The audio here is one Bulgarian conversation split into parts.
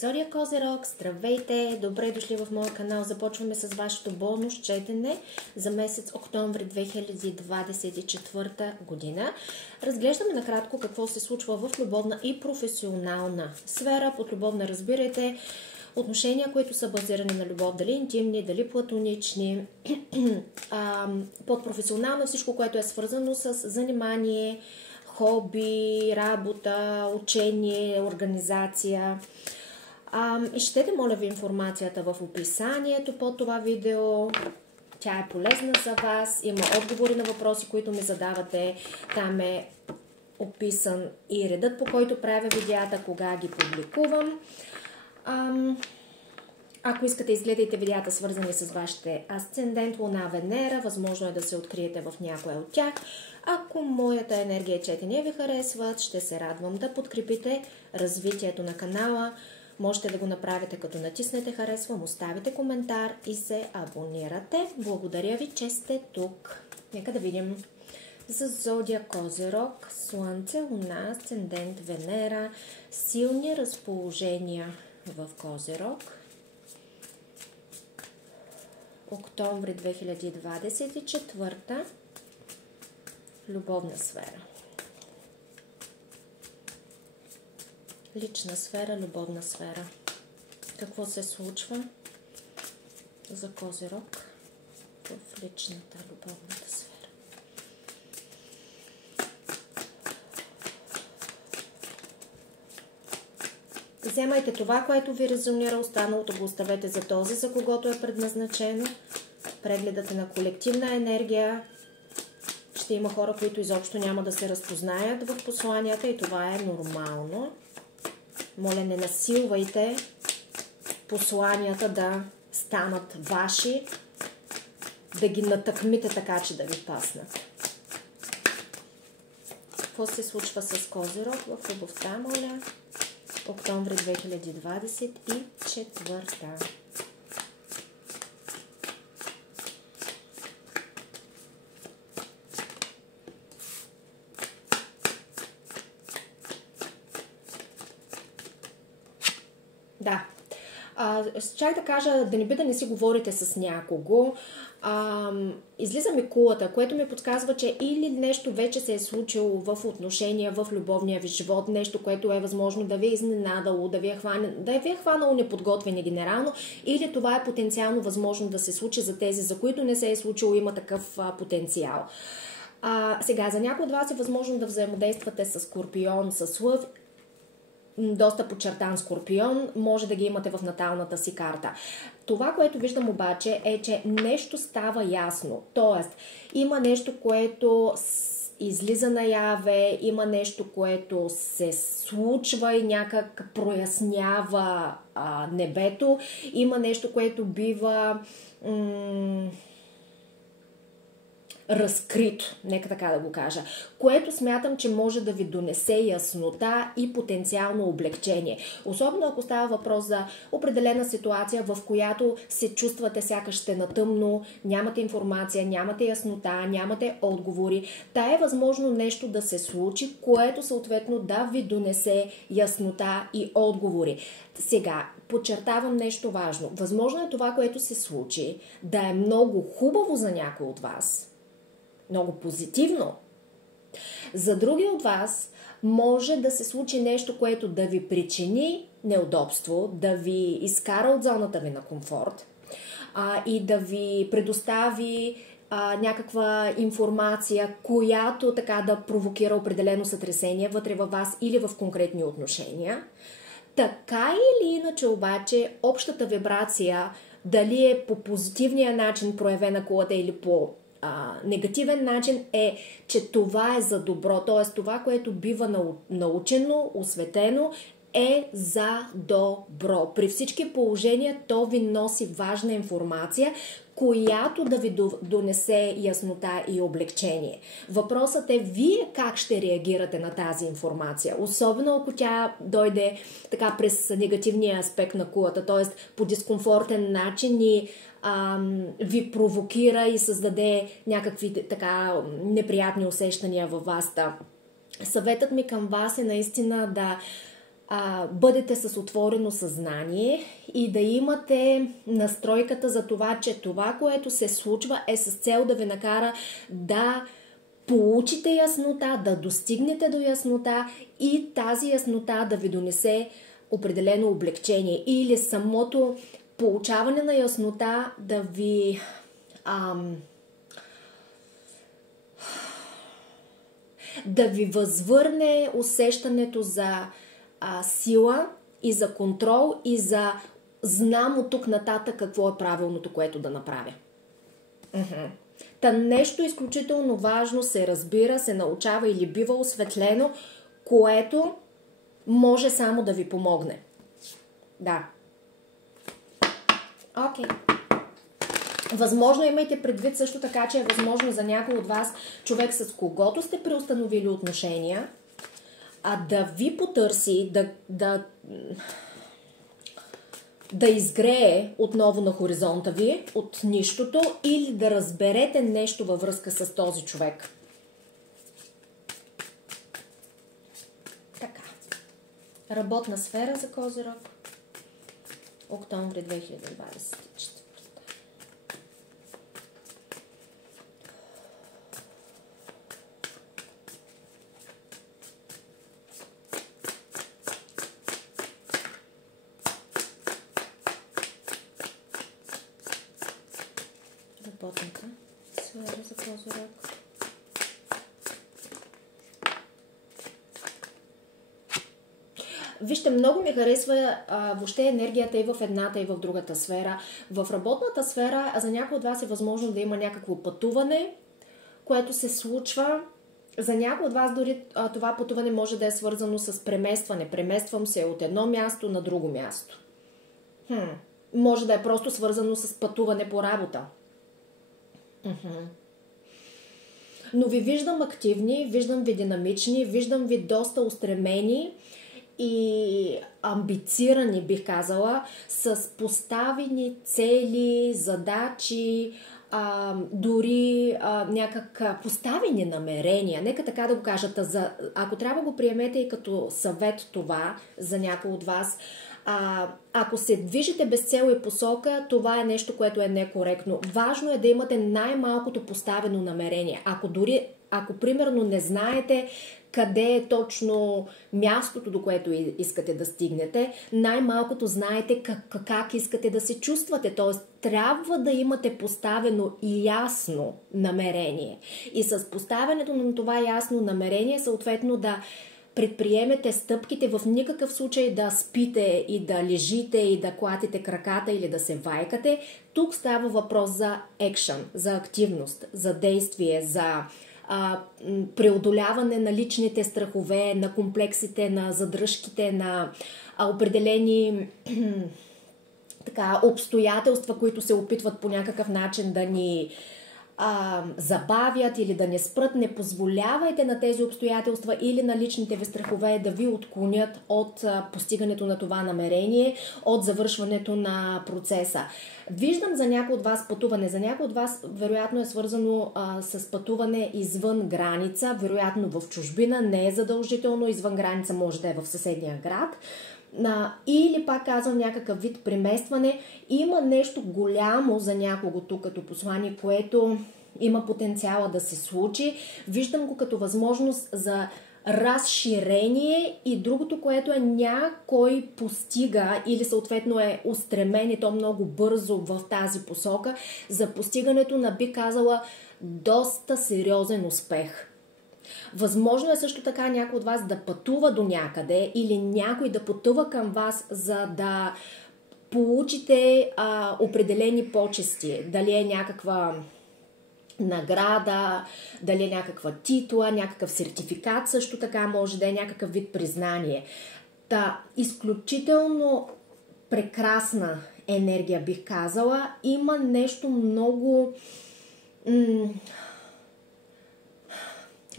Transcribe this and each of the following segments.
Зодия Козирог, здравейте! Добре дошли в моя канал. Започваме с вашето бонус четене за месец октомври 2024 година. Разглеждаме накратко какво се случва в любовна и професионална сфера. Под любовна разбирайте отношения, които са базирани на любов, дали интимни, дали платонични. Под професионално всичко, което е свързано с занимание, хоби, работа, учение, организация. Изчетете, моля ви, информацията в описанието под това видео. Тя е полезна за вас. Има отговори на въпроси, които ми задавате. Там е описан и редът, по който правя видеята, кога ги публикувам. Ако искате, изгледайте видеята, свързани с вашите асцендент, Луна, Венера. Възможно е да се откриете в някоя от тях. Ако моята енергия и четения ви харесват, ще се радвам да подкрепите развитието на канала. Можете да го направите като натиснете харесвам, оставите коментар и се абонирате. Благодаря ви, че сте тук. Нека да видим за Зодия Козирог, Слънце, Луна, асцендент, Венера, силни разположения в Козирог. Октомври 2024, любовна сфера. Лична сфера, любовна сфера. Какво се случва за Козирог в личната, любовната сфера? Вземайте това, което ви резонира, останалото го оставете за този, за когото е предназначено. Прегледът е на колективна енергия. Ще има хора, които изобщо няма да се разпознаят в посланията и това е нормално. Моля, не насилвайте посланията да станат ваши, да ги натъкмите така, че да ви паснат. Какво се случва с Козирог в любовта, моля? Октомври 2024. Да. Чак да кажа, да не би да не си говорите с някого. Излиза ми кулата, което ми подсказва, че или нещо вече се е случило в отношения, в любовния ви живот, нещо, което е възможно да ви е изненадало, да ви е хванало неподготвени генерално, или това е потенциално възможно да се случи за тези, за които не се е случило, има такъв потенциал. Сега, за някои от вас е възможно да взаимодействате с Скорпион, с Лъв, доста подчертан Скорпион, може да ги имате в наталната си карта. Това, което виждам обаче е, че нещо става ясно. Тоест, има нещо, което излиза наяве, има нещо, което се случва и някак прояснява небето, има нещо, което бива разкрито, нека така да го кажа, което смятам, че може да ви донесе яснота и потенциално облегчение. Особено ако става въпрос за определена ситуация, в която се чувствате сякаш сте на тъмно, нямате информация, нямате яснота, нямате отговори. Та е възможно нещо да се случи, което съответно да ви донесе яснота и отговори. Сега, подчертавам нещо важно. Възможно е това, което се случи, да е много хубаво за някой от вас, много позитивно. За други от вас може да се случи нещо, което да ви причини неудобство, да ви изкара от зоната ви на комфорт и да ви предостави някаква информация, която така да провокира определено сътресение вътре във вас или в конкретни отношения. Така или иначе обаче, общата вибрация, дали е по позитивния начин проявена кулата или по негативен начин, е, че това е за добро. Т.е. това, което бива научено, осветено, е за добро. При всички положения то ви носи важна информация, която да ви донесе яснота и облегчение. Въпросът е вие как ще реагирате на тази информация, особено ако тя дойде така през негативния аспект на кулата, т.е. по дискомфортен начин и ви провокира и създаде някакви така неприятни усещания във вас. Съветът ми към вас е наистина да бъдете с отворено съзнание и да имате настройката за това, че това, което се случва, е с цел да ви накара да получите яснота, да достигнете до яснота и тази яснота да ви донесе определено облегчение или самото получаване на яснота да ви възвърне усещането за сила и за контрол и за знам от тук нататък какво е правилното, което да направя. Та нещо изключително важно се разбира, се научава или бива осветлено, което може само да ви помогне. Да. Окей. Възможно имайте предвид също така, че е възможно за някой от вас, човек с когото сте преустановили отношения, да ви потърси, да изгрее отново на хоризонта ви от нищото или да разберете нещо във връзка с този човек. Така. Работна сфера за Козирог. Октомври 2024. Работната сфера за Козирог. Вижте, много ми харесва въобще енергията и в едната, и в другата сфера. В работната сфера за някой от вас е възможно да има някакво пътуване, което се случва. За някой от вас дори това пътуване може да е свързано с преместване. Премествам се от едно място на друго място. Може да е просто свързано с пътуване по работа. Но ви виждам активни, виждам ви динамични, виждам ви доста устремени и амбицирани, бих казала, с поставени цели, задачи, дори някак поставени намерения. Нека така да го кажат. Ако трябва го приемете и като съвет това за някой от вас, ако се движите без цел и посока, това е нещо, което е некоректно. Важно е да имате най-малкото поставено намерение. Ако примерно не знаете къде е точно мястото, до което искате да стигнете, най-малкото знаете как искате да се чувствате. Т.е. трябва да имате поставено и ясно намерение. И с поставянето на това ясно намерение, съответно да предприемете стъпките, в никакъв случай да спите и да лежите и да клатите краката или да се вайкате. Тук става въпрос за екшън, за активност, за действие, за преодоляване на личните страхове, на комплексите, на задръжките, на определени обстоятелства, които се опитват по някакъв начин да ни забавят или да не спрат. Не позволявайте на тези обстоятелства или на личните ви страхове да ви отклонят от постигането на това намерение, от завършването на процеса. Виждам за някой от вас пътуване. За някой от вас вероятно е свързано с пътуване извън граница, вероятно в чужбина, не е задължително, извън граница може да е в съседния град. Или пак казвам някакъв вид преместване. Има нещо голямо за някого тук като послание, което има потенциала да се случи. Виждам го като възможност за разширение и другото, което е някой постига или съответно е устремен и то много бързо в тази посока за постигането на, би казала, доста сериозен успех. Възможно е също така някой от вас да пътува до някъде или някой да пътува към вас, за да получите определени почести. Дали е някаква награда, дали е някаква титла, някакъв сертификат, също така може да е някакъв вид признание. Изключително прекрасна енергия, бих казала. Има нещо много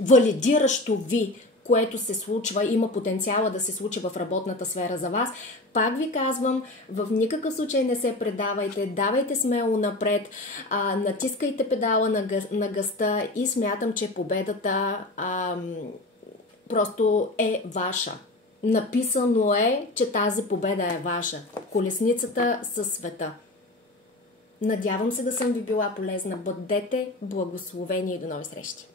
валидиращо ви, което се случва, има потенциала да се случи в работната сфера за вас. Пак ви казвам, в никакъв случай не се предавайте, давайте смело напред, натискайте педала на газта и смятам, че победата просто е ваша. Написано е, че тази победа е ваша. Колесницата със света. Надявам се да съм ви била полезна. Бъдете благословени и до нови срещи!